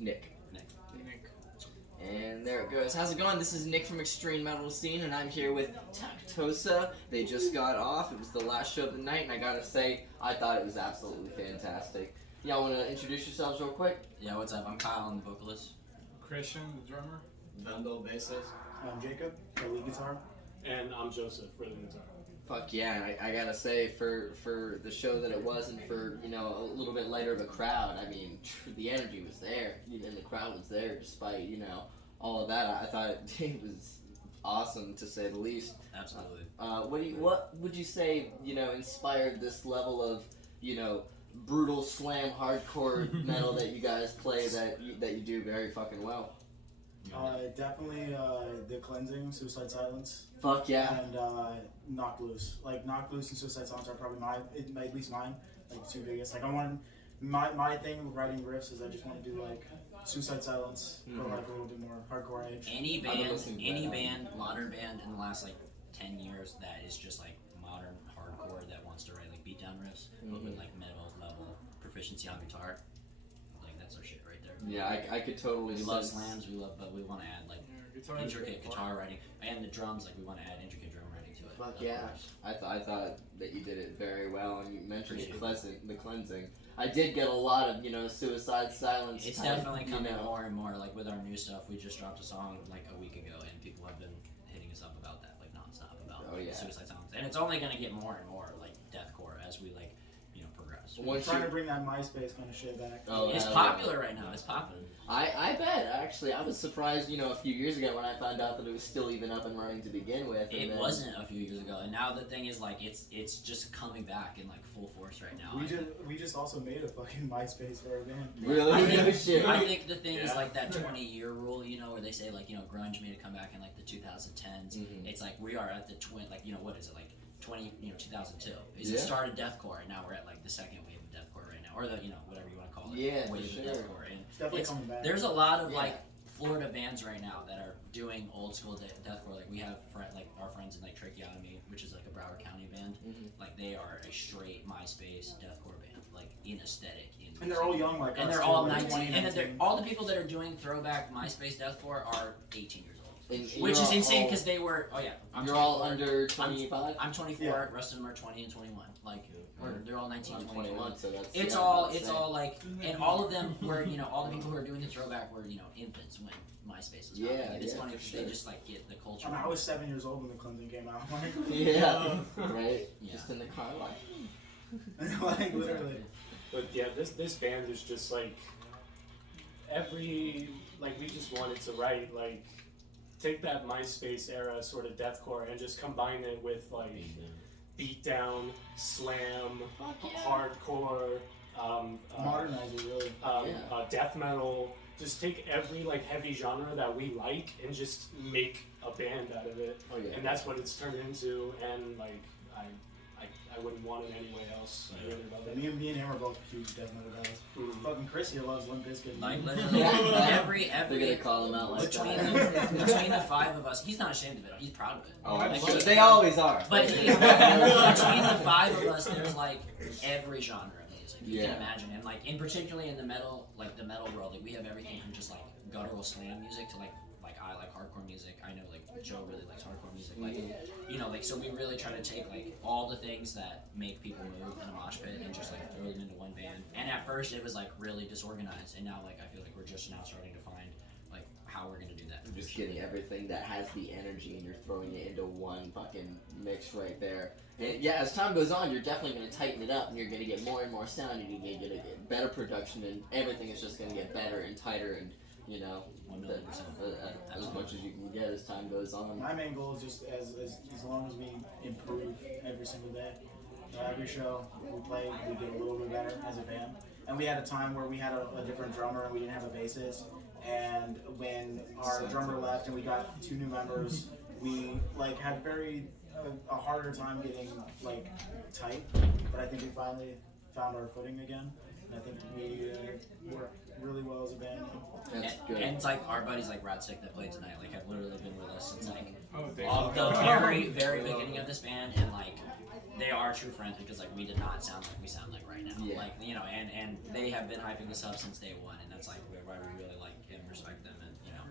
Nick. Nick. And there it goes. How's it going? This is Nick from Extreme Metal Scene, and I'm here with Tactosa. They just got off. It was the last show of the night, and I gotta say, I thought it was absolutely fantastic. Y'all want to introduce yourselves real quick? Yeah, what's up? I'm Kyle, I'm the vocalist. Christian, the drummer. Vendel, bassist. I'm Jacob, the lead guitar. And I'm Joseph, rhythm guitar. Fuck yeah, and I gotta say, for the show that it was, and for, you know, a little bit lighter of a crowd, I mean, the energy was there, and the crowd was there, despite, you know, all of that. I thought it was awesome, to say the least. Absolutely. What would you say, you know, inspired this level of, you know, brutal slam hardcore metal that you guys play that you do very fucking well? Definitely the Cleansing, Suicide Silence. Fuck yeah. And Knock Loose. Like Knock Loose and Suicide Silence are probably at least mine, like the two biggest. Like I want my thing with writing riffs is I just want to do like Suicide Silence, but like a little bit more hardcore edge. Any band, modern band in the last like 10 years that is just like modern hardcore that wants to write like beatdown riffs, but with like metal level proficiency on guitar, like that's our shit right there. Yeah, I could totally. We love slams, but we want to add like intricate guitar writing, and the drums, like we want to add intricate drum writing to it. Fuck yeah. I thought that you did it very well, and you mentioned the cleansing. I did get a lot of, you know, Suicide Silence. It's definitely coming more and more. Like with our new stuff, we just dropped a song like a week ago, and people have been hitting us up about that, like nonstop about Suicide Silence, and it's only gonna get more and more like deathcore as we like, you know, progress. We're trying to bring that MySpace kind of shit back. Oh, it's popular right now. It's popular. I bet, actually. I was surprised, you know, a few years ago when I found out that it was still even up and running to begin with. It wasn't a few years ago, and now the thing is, like, it's just coming back in, like, full force right now. We just also made a fucking MySpace for our band. Really? I think the thing is, like, that 20-year rule, you know, where they say, like, you know, grunge made a comeback in, like, the 2010s. It's like, we are at the like, you know, what is it, like, 2002. It started deathcore, and now we're at, like, the second wave of deathcore right now, or the, you know, whatever you want to call it. Yeah, wave for of sure. deathcore. And it's definitely coming back. There's a lot of, like, Florida bands right now that are doing old school deathcore. Like we have our friends in like Tracheotomy, which is like a Broward County band. Like they are a straight MySpace deathcore band, like in aesthetic. And they're all young, like and us they're too, all like 19. And all the people that are doing throwback MySpace deathcore are 18 years old, And which is insane because they were. Oh yeah, you're all under 25. I'm 24. Yeah. Rest of them are 20 and 21. Like they're all 19 and 21. So that's it's all like, and all of them were, you know, all the people who are doing the throwback were, you know, infants when MySpace was out. Like, it's funny because they just like get the culture. I was 7 years old when the Cleansing came out. Like, right. Yeah. Just in the car, like literally. But yeah, this band is just like we just wanted to write like take that MySpace era sort of deathcore and just combine it with like beatdown, slam, hardcore, modernize it really, death metal. Just take every like heavy genre that we like and just make a band out of it. And that's what it's turned into. And like I wouldn't want it anyway else. I really love it. Me and him are both huge death metal guys. Fucking Chris here loves Limp Bizkit. Like literally every they're gonna call him out like between the five of us, he's not ashamed of it. He's proud of it. Oh, like, they always are. But between the five of us, there's like every genre of music you can imagine, and like particularly in the metal world, like we have everything from just like guttural slam music to like I like hardcore music. I know like Joe really likes hardcore music. Like you know, like so we really try to take like all the things that make people move in a mosh pit and just like throw them into one band. And at first it was like really disorganized, and now like I feel like we're just now starting to find like how we're gonna do that. You're just getting everything that has the energy and you're throwing it into one fucking mix right there. And yeah, as time goes on, you're definitely going to tighten it up and you're going to get more and more sound and you're going to get better production and everything is just going to get better and tighter and, you know, as much as you can get as time goes on. My main goal is just as long as we improve every single day. Every show we play, we get a little bit better as a band. And we had a time where we had a different drummer and we didn't have a bassist. And when our drummer left and we got 2 new members, we like had a harder time getting like tight. But I think we finally found our footing again. And I think we work really well as a band. That's good. And it's like our buddies like Radsick that played tonight, like have literally been with us since like the very, very beginning of this band, and like they are true friends because like we did not sound like we sound like right now. Like, you know, and they have been hyping us up since day one, and that's like why we really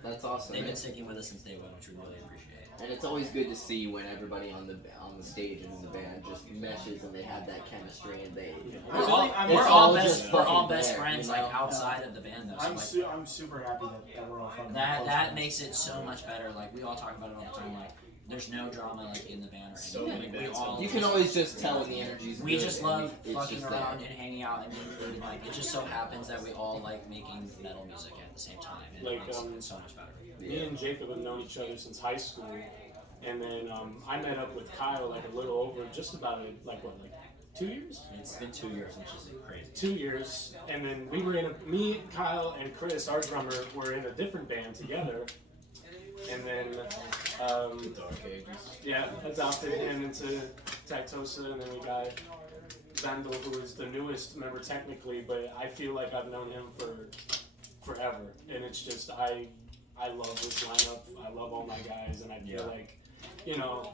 That's awesome. They've been sticking with us since day one, which we really appreciate. And it's always good to see when everybody on the stage and in the band just meshes and they have that chemistry and they. We're all best there, friends, you know? like outside of the band, though. So, I'm super happy that we're all fucking that close friends. makes it so much better. Like we all talk about it all the time. Like there's no drama like in the band or So anything. many Like, bands You can always just tell when the energy's we good just and love it's fucking just around there. and hanging out and being food and like it just so happens that we all like making metal music at the same time and Like, it makes it so much better. Me and Jacob have known each other since high school, and then I met up with Kyle like a little over just about 2 years? It's been 2 years, which is crazy. 2 years, and then we were me, Kyle, and Chris, our drummer, were in a different band together, and then Dark Ages. yeah, adopted him into Tactosa, and then we got Vandal, who is the newest member technically, but I feel like I've known him for forever, and it's just I love this lineup. I love all my guys, and I feel like, you know,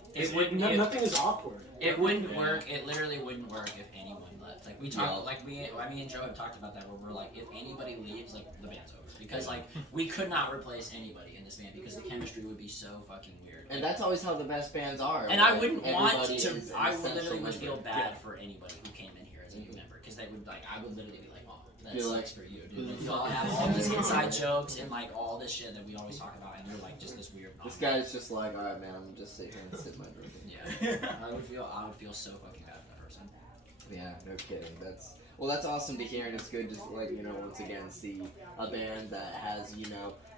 nothing is awkward. It wouldn't work. It literally wouldn't work if anyone left. Like we talked, me and Joe have talked about that. Where we're like, if anybody leaves, like the band's over because like we could not replace anybody in this band because the chemistry would be so fucking weird. And that's always how the best bands are. And I wouldn't want Everybody to. is an I would essential literally would feel member. bad for anybody who came in here as a new member because they would like. I would literally be like, oh, that Be like, sucks for you, dude. Like, you all have all these inside jokes and like all this shit that we always talk about, and you're like just this weird. This guy's just like, alright, man, I'm gonna just sit here and sip my drink. Yeah, I would feel so fucking bad for that person. Yeah, no kidding. That's awesome to hear, and it's good to once again see a band that has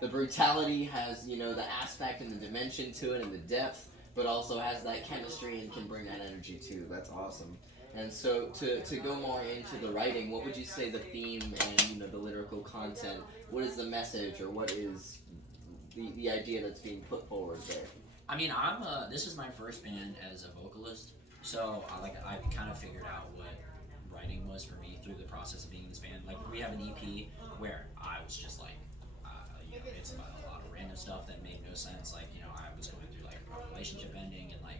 the brutality, has the aspect and the dimension to it and the depth, but also has that chemistry and can bring that energy too. That's awesome. And so to go more into the writing, what would you say the theme and the lyrical content? What is the message, or what is the idea that's being put forward there? I mean, this is my first band as a vocalist, so I kind of figured out what writing was for me through the process of being in this band. Like we have an EP where I was just like, it's about a lot of random stuff that made no sense. Like I was going through like a relationship ending and like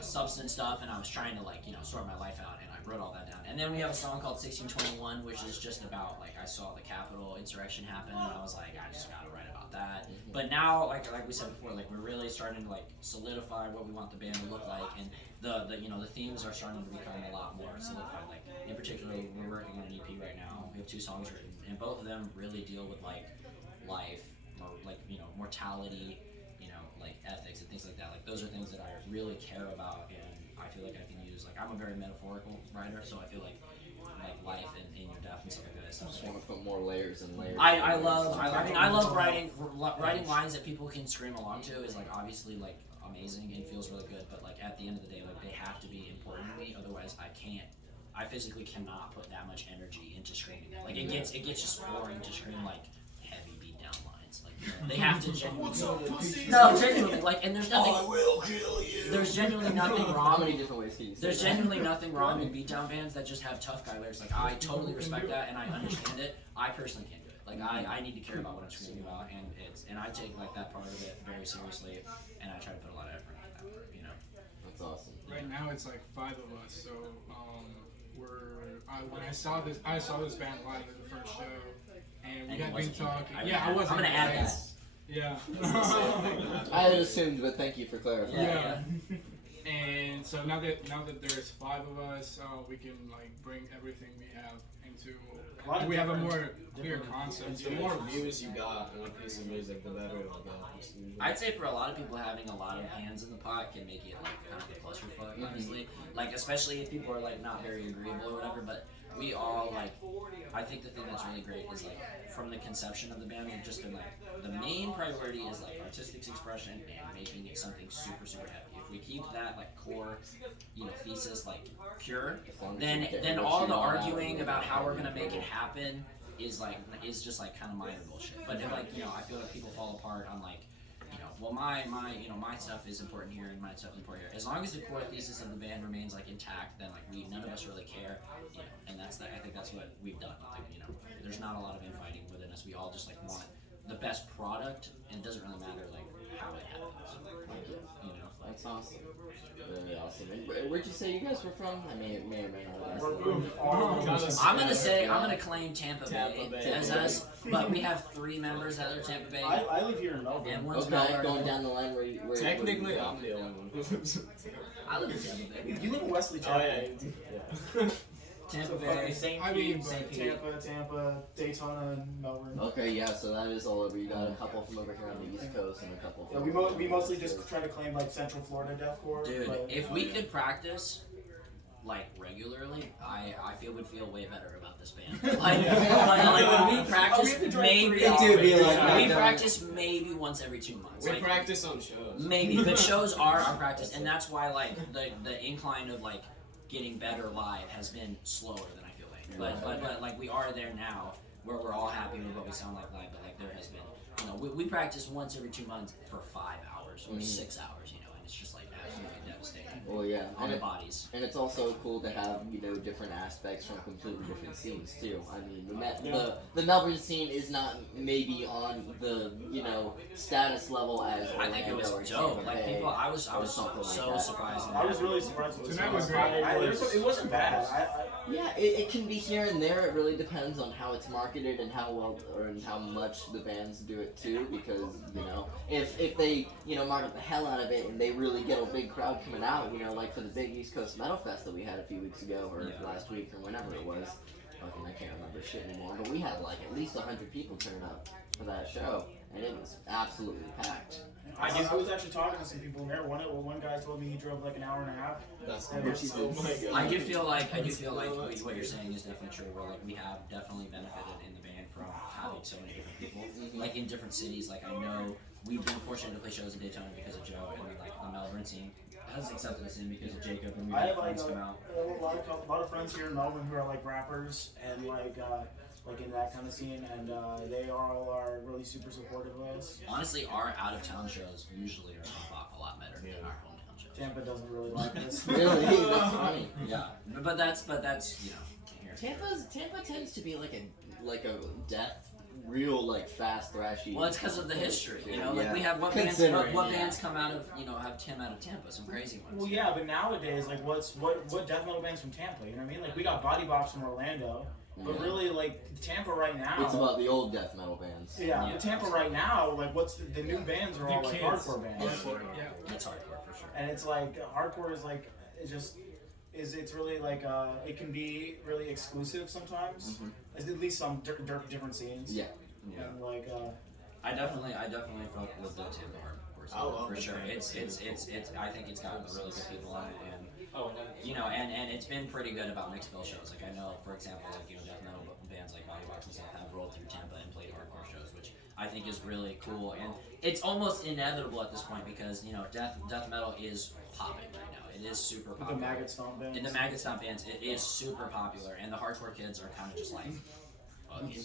substance stuff, and I was trying to like sort my life out, and I wrote all that down. And then we have a song called 1621, which is just about like I saw the Capitol insurrection happen, and I was like, I just gotta write about that. Mm-hmm. But now, like we said before, like we're really starting to like solidify what we want the band to look like, and the themes are starting to become a lot more solidified. Like in particular, we're working on an EP right now. We have 2 songs written, and both of them really deal with like life, or like mortality, like ethics and things like that. Like those are things that I really care about, and I feel like I can use. Like I'm a very metaphorical writer, so I feel like life and your death and stuff like that. I just want to put more layers and layers. I love writing lines that people can scream along to is like obviously like amazing and feels really good, but like at the end of the day, like they have to be important to me, otherwise I physically cannot put that much energy into screaming them. Like it gets just boring to scream like heavy beat down lines. Like they have to genuinely like, and there's nothing. I will kill you. There's genuinely nothing How wrong. many different ways can you say There's that? genuinely nothing wrong in beatdown bands that just have tough guy lyrics. Like I totally respect that and I understand it. I personally can't do it. Like I need to care about what I'm screaming about, and I take like that part of it very seriously, and I try to put a lot of effort into that part. That's awesome. Right now it's like 5 of us, so when I saw this band live at the first show, and we And had he been wasn't talking. here. Yeah, I wasn't. I'm gonna add here. that. Yeah. I had assumed, but thank you for clarifying. Yeah. And so now that there's 5 of us, we can like bring everything we have into. We have a more clear concept. The more views you got on a piece of music, the better it'll go. I'd say for a lot of people, having a lot of hands in the pot can make it like kind of a clusterfuck, honestly. Like especially if people are like not very agreeable or whatever. But we all like. I think the thing that's really great is like from the conception of the band, we've just been like the main priority is like artistic expression and making it something super super heavy. If we keep that like core, thesis like pure, then all the arguing about how we're gonna make it happen is just like kind of minor bullshit. But if like I feel like people fall apart on like well my stuff is important here and my stuff is important here. As long as the core thesis of the band remains like intact, then like none of us really care, and I think that's what we've done. Like there's not a lot of infighting within us. We all just like want the best product, and it doesn't really matter like how it happens. That's awesome. Really awesome. And where'd you say you guys were from? I may or may not know. I'm gonna claim Tampa Bay as us, but we have 3 members that are Tampa Bay. I live here in Melbourne. And one's Okay, Melbourne. going down the line where Technically, I'm the only one. I live in Tampa Bay. You live in Wesley, Oh Tampa. yeah. Tampa So Bay. fucking St. I Pete, mean, Tampa, Daytona, and Melbourne. Okay, yeah, so that is all over. You got a couple from over here on the East Coast and a couple Yeah, from we mostly just try to claim like Central Florida deathcore. Dude, but, if we could practice like regularly, I would feel way better about this band. Like when we practice, maybe we practice maybe once every 2 months. We Like, practice on shows. maybe, but shows are our practice, and that's why like the incline of like getting better live has been slower than I feel like. But like we are there now, where we're all happy with what we sound like live. But like there has been, you know, we practice once every 2 months for 5 hours or 6 hours, you know, and it's just like absolutely devastating Well, yeah, on and the bodies. And it's also cool to have, you know, different aspects from completely different scenes too. I mean, the Melbourne scene is not maybe on the, you know, status level as I think it was Orlando or dope. Tampa Like Bay. people, I was something like so that. surprised. I was really surprised with this Tonight one. was great. It wasn't bad. Yeah, it can be here and there. It really depends on how it's marketed and how well or and how much the bands do it too. Because you know, if they you know market the hell out of it and they really get a big crowd coming out, you know, like for the big East Coast Metal Fest that we had a few weeks ago or last week or whenever it was. Fucking, I can't remember shit anymore. But we had like at least 100 people turn up for that show, and it was absolutely packed. I was actually talking to some people in there. One guy told me he drove like an hour and a half. That's Oh my god. I do feel like what you're saying is definitely true. Where like we have definitely benefited in the band from having so many different people, like in different cities. Like I know we've been fortunate to play shows in Daytona because of Joe, and like the Melbourne scene has accepted us in because of Jacob, and we I had have like friends come out. a lot of friends here in Melbourne who are like rappers and like in that kind of scene, and they all are really super supportive of us. Honestly, our out of town shows usually are off a lot better than our hometown shows. Tampa doesn't really like this. Really, that's funny. Yeah, but that's you know. Here. Tampa tends to be like a death, real like fast thrashy. Well, it's because of the history, you know. Like Yeah. we have what Considering, bands come out of, you know, have Tim out of Tampa, some crazy ones. Well, yeah, but nowadays, like, what death metal bands from Tampa? You know what I mean? Like, we got Body Box from Orlando, but Yeah. really, like, Tampa right now. It's about the old death metal bands. Yeah, Yeah. but Tampa right now, like, what's the new bands are all The like kids. hardcore bands, Yeah. It's hardcore for sure. and it's like hardcore is like it's really like it can be really exclusive sometimes. At least some different scenes. Yeah. And like I definitely fuck with the Tampa hardcore scene, I love for the sure. Tampa It's I think it's got really good people on it, and Oh, you know, and it's been pretty good about mixed bill shows. Like I know, for example, like you know, death metal bands like Body Box and stuff have rolled through Tampa and played hardcore shows, which I think is really cool. And it's almost inevitable at this point because you know, death metal is popping right now. It is super the popular. Maggot Stomp bands. In the Maggot Stomp bands, it is super popular, and the hardcore kids are kind of just like,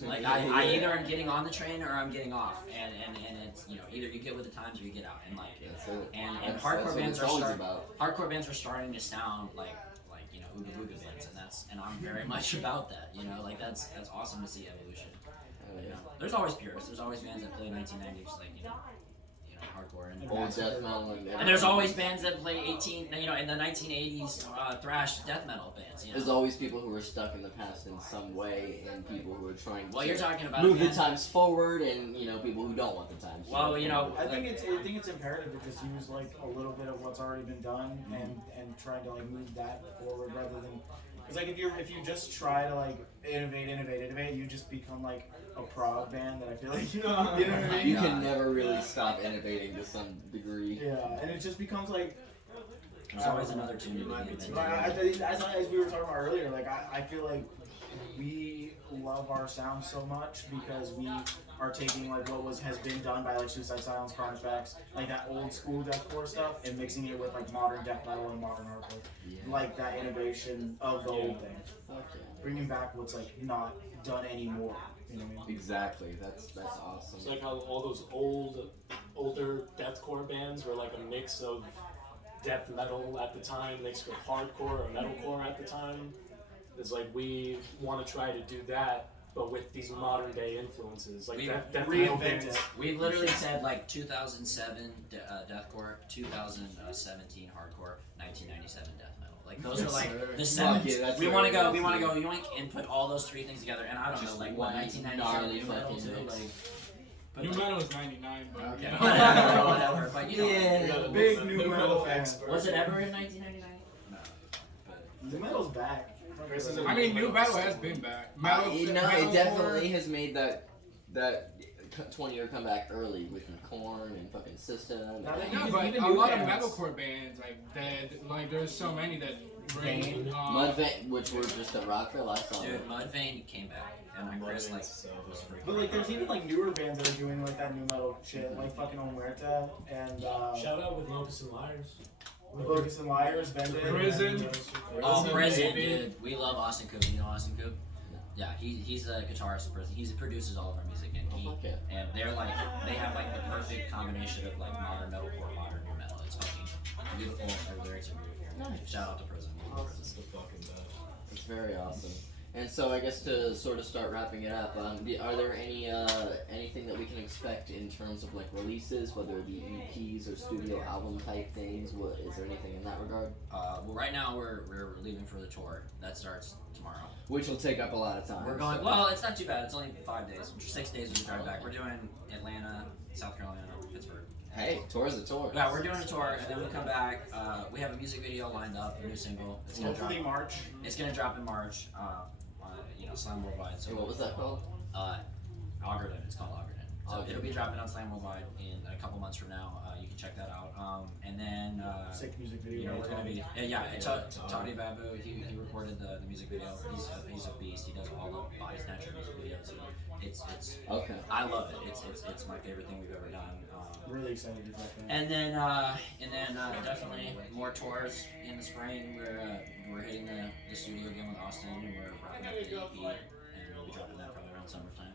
like I either am getting on the train or I'm getting off, and it's you know either you get with the times or you get out, and like That's it. and That's hardcore what bands it's are always about. hardcore bands are starting to sound like you know ooga booga bands, and I'm very much about that. You know, like that's awesome to see evolution. You know, there's always purists. There's always bands that play 1990s, like you know hardcore, and Old death metal and there's always bands that play in the 1980s thrash death metal bands. You know? There's always people who are stuck in the past in some way, and people who are trying Well, to you're talking about move the again- times forward, and you know people who don't want the times. Well, you know, I think it's imperative to just use like a little bit of what's already been done and trying to like move that forward rather than it's like if you just try to like innovate, you just become like a prog band that I feel like you know what I mean? You can never really stop innovating to some degree. Yeah, and it just becomes like there's always another tune to be invented. as we were talking about earlier, like I feel like we love our sound so much because we are taking like what has been done by like Suicide Silence, Chronic Facts, like that old school deathcore stuff, and mixing it with like modern death metal and modern hardcore, like that innovation of the old thing, bringing back what's like not done anymore. You know what I mean? Exactly. That's awesome. it's like how all those older deathcore bands were like a mix of death metal at the time mixed with hardcore or metalcore at the time. It's like we want to try to do that, but with these modern day influences. Like We that reinvent it. We've literally said like 2007 deathcore, 2017 hardcore, 1997 death metal. Like those are like the seven. Fuck yeah, that's we what want to it go. is, We want to dude. go yoink and put all those three things together. And I don't know, Just like one what 1997 gnarly new metal fucking too, mix. like. But New like, metal is 99, but okay, you know. whatever, whatever. But you know, Yeah. Big new metal fan. was it ever in 1999? No. But The metal's back. I mean, new metal has been back. Metal, it metalcore- definitely has made that 20-year comeback early with Korn and fucking System. Now they- No, Even- but even a new lot of bands. metalcore bands like Dead, like there's so many that bring. Bane. Mudvayne, which were just at Rockville, I saw dude, them. Mudvayne came back, and like Chris like So was freaking. But like, there's out. even like newer bands that are doing like that new metal shit, like fucking Omerta and Shout out with Locust and Liars. Locust and Liars, Vended. Prison. Oh, Prison, baby. dude. We love Austin Coop. You know Austin Coop? Yeah, he's a guitarist in Prison. He produces all of our music, and Okay. and they're like they have like the perfect combination of like modern metalcore, modern new metal. It's fucking beautiful. Their lyrics are beautiful. Nice. Shout out to Prison. It's the fucking best. It's very awesome. And so I guess to sort of start wrapping it up, are there any anything that we can expect in terms of like releases, whether it be EPs or studio album type things? What is there anything in that regard? Well, right now we're leaving for the tour. That starts tomorrow. Which will take up a lot of time. We're going. so- Well, it's not too bad. It's only 5 days. 6 days we drive back. We're doing Atlanta, South Carolina, Pittsburgh. Hey, tour's a tour. Yeah, we're doing a tour, and then we come back. We have a music video lined up, a new single. It's gonna drop. Hopefully March. It's gonna drop in March. Slam Worldwide. So Hey, what was that called? Algernon. It's called Algernon. So Algernon. it'll be dropping on Slam Worldwide in a couple months from now. You can check that out. And then Sick music you video. know we're gonna be Toddy Babu. He recorded the music video. He's a beast. He does all the Body Snatcher music videos. It's Okay. I love it. It's my favorite thing we've ever done. Really excited to check that. And then definitely more tours in the spring. We're hitting the studio again with Austin, and we're wrapping up the EP, and we'll be dropping that probably around summertime.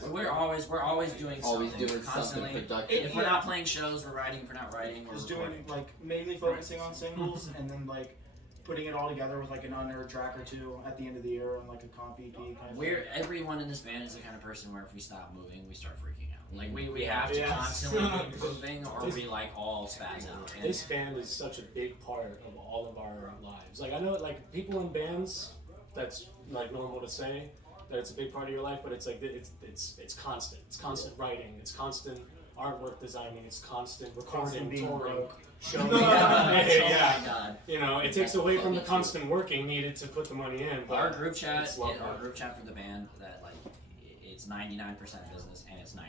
So we're always doing Always something. doing constantly. something productive. If we're not playing shows, we're writing. If we're not writing, we're Just recording. doing like mainly focusing on singles and then like putting it all together with like an unheard track or two at the end of the year and like a comp EP kind of thing. Everyone in this band is the kind of person where if we stop moving, we start freaking out. Like we have to constantly be moving, or we like all spaz out. And This band is such a big part of all of our lives. Like I know, like people in bands, that's like normal to say that it's a big part of your life, but it's like it's constant. It's constant writing. It's constant artwork designing. It's constant recording, Constant being touring, broke. shows. Oh yeah. my god. You know, it takes away from the constant working needed to put the money in. But Our group chat, it's lovely. our group chat for the band, that like it's 99% business and it's 99%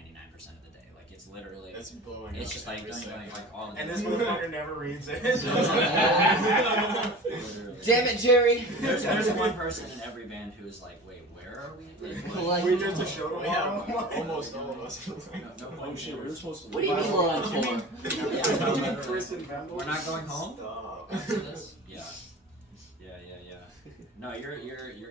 of the day. Like it's literally, It's blowing it's up just like every going second. like all the And days. this motherfucker never reads it. Literally. Damn it, Jerry! There's one person in every band who's like, wait, where are we? Like, Like, We just a show We have tomorrow. almost all of us. no, Oh shit, we were supposed to. what do you mean we're on tour? Yeah, Chris and Vendel. we're not going home Stop. after this. Yeah. No, your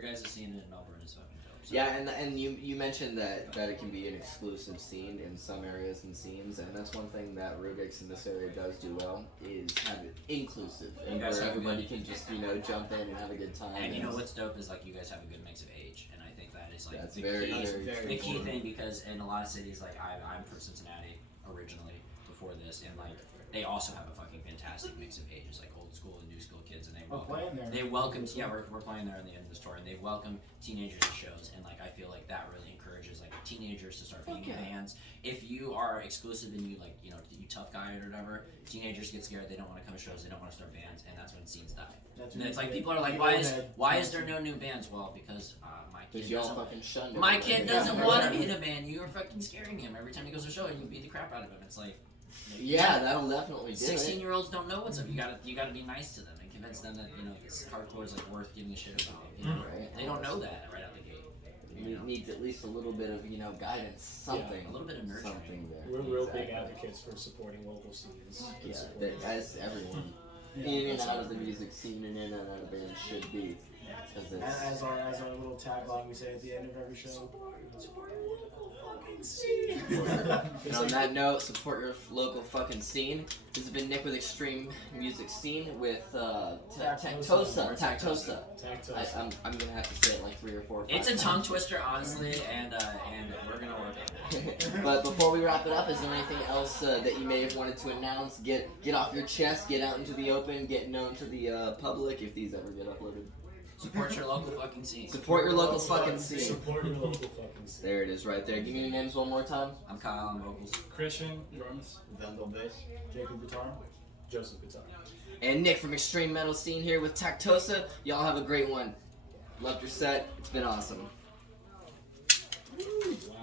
guys' scene in Melbourne is fucking dope. So. Yeah, and you mentioned that it can be an exclusive scene in some areas and scenes, and that's one thing that Rubik's in this area does do well, is have it inclusive, and guys where have everybody can just, jump in and have a good time. And you know what's dope is like you guys have a good mix of age, and I think that is like That's the very, key, very the key important. thing, because in a lot of cities, like I'm from Cincinnati originally before this, and like they also have a fucking fantastic mix of ages, like old school and new school kids, and We're playing there. they welcome we're playing there at the end of this tour, and they welcome teenagers to shows, and like I feel like that really encourages like teenagers to start being in bands. If you are exclusive and you like you tough guy or whatever, teenagers get scared, they don't want to come to shows, they don't want to start bands, and that's when scenes die. That's And what it's you like get. people are like, why is there no new bands? Well, because my Because kid y'all doesn't, fucking shunned my everybody. kid doesn't want to be in a band. You are fucking scaring him every time he goes to a show, and you beat the crap out of him. It's like, Yeah, that'll definitely do 16-year-olds don't know what's up. You gotta be nice to them and convince them that this hardcore is like worth giving a shit about. You know? Right. They don't know that right out the gate. It needs at least a little bit of guidance, something, A little bit of nurturing. something there. We're real big Exactly. advocates for supporting local scenes. and Yeah, supporting- as everyone Yeah, in and that's out of the music scene and in and out of bands should be. 'Cause it's, As our little tagline we say at the end of every show. Support your local fucking scene. And on that note, support your local fucking scene. This has been Nick with Extreme Music Scene with Tactosa. Tactosa. I'm gonna have to say it like 3 or 4 or 5 It's a times. tongue twister, honestly, and we're gonna work it. But before we wrap it up, is there anything else that you may have wanted to announce? Get off your chest, get out into the open, get known to the public if these ever get uploaded. Support your local fucking scene. Support your local fucking scene. Support your local fucking scene. There it is right there. Give me your names one more time. I'm Kyle on vocals. Christian, drums. Vandal bass. Jacob guitar. Joseph guitar. And Nick from Extreme Metal Scene here with Tactosa. Y'all have a great one. Loved your set. It's been awesome. Wow.